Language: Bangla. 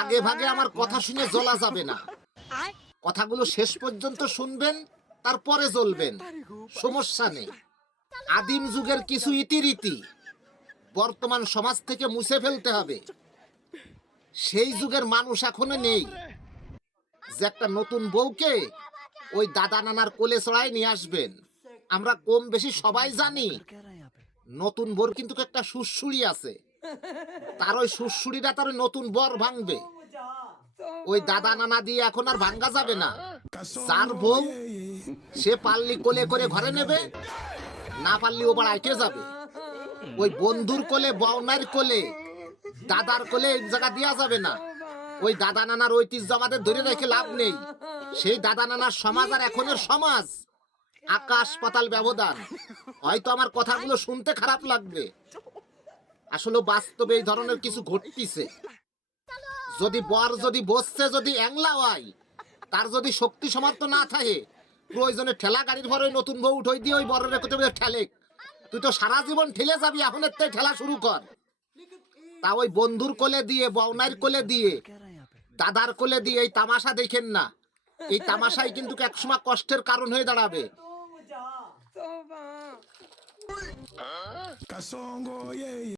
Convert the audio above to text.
আগে ভাগে আমার কথা শুনে জ্বলা যাবে না, কথাগুলো শেষ পর্যন্ত শুনবেন, তারপরে জ্বলবেন, সমস্যা নেই। আদিম যুগের কিছু ইতিরীতি বর্তমান সমাজ থেকে মুছে ফেলতে হবে। সেই যুগের মানুষ এখনো নেই যে একটা নতুন বউকে ওই দাদা নানার কোলে চড়াই নিয়ে আসবেন। আমরা কম বেশি সবাই জানি নতুন বর কিন্তু একটা সুড়সুড়ি আছে, তার ওই সুড়সুড়িটা তার ওই নতুন বর ভাঙবে। ওই দাদা নানা দিয়ে এখন আর ভাঙ্গা যাবে না। যার বউ সে পাল্লি কোলে করে ঘরে নেবে, না পারলি ও আইটে যাবে। ওই বন্ধুর কোলে, বউনার কোলে, দাদার কোলে এক জায়গা দেওয়া যাবে না। ওই দাদা নানার ঐতিহ্য আমাদের ধরে রেখে লাভ নেই। সেই দাদা নানার সমাজ আর এখনের সমাজ আকাশ পাতাল ব্যবধান। হয়তো আমার কথাগুলো শুনতে খারাপ লাগবে, আসলে বাস্তবে এই ধরনের কিছু ঘটতিছে। যদি বর যদি বসছে, যদি অ্যাংলা হয়, তার যদি শক্তি সামর্থ্য না থাকে, প্রয়োজনে ঠেলা গাড়ির ভরে নতুন বউ উঠই দিয়ে ওই বরের রেখে ঠেলে। তুই তো সারা জীবন ঠেলে যাবি, এখন এর থেকে ঠেলা শুরু কর। তা ওই বন্ধুর কোলে দিয়ে, বউনার কোলে দিয়ে, দাদার কোলে দিয়ে এই তামাশা দেখেন না। এই তামাশাই কিন্তু একসময় কষ্টের কারণ হয়ে দাঁড়াবে।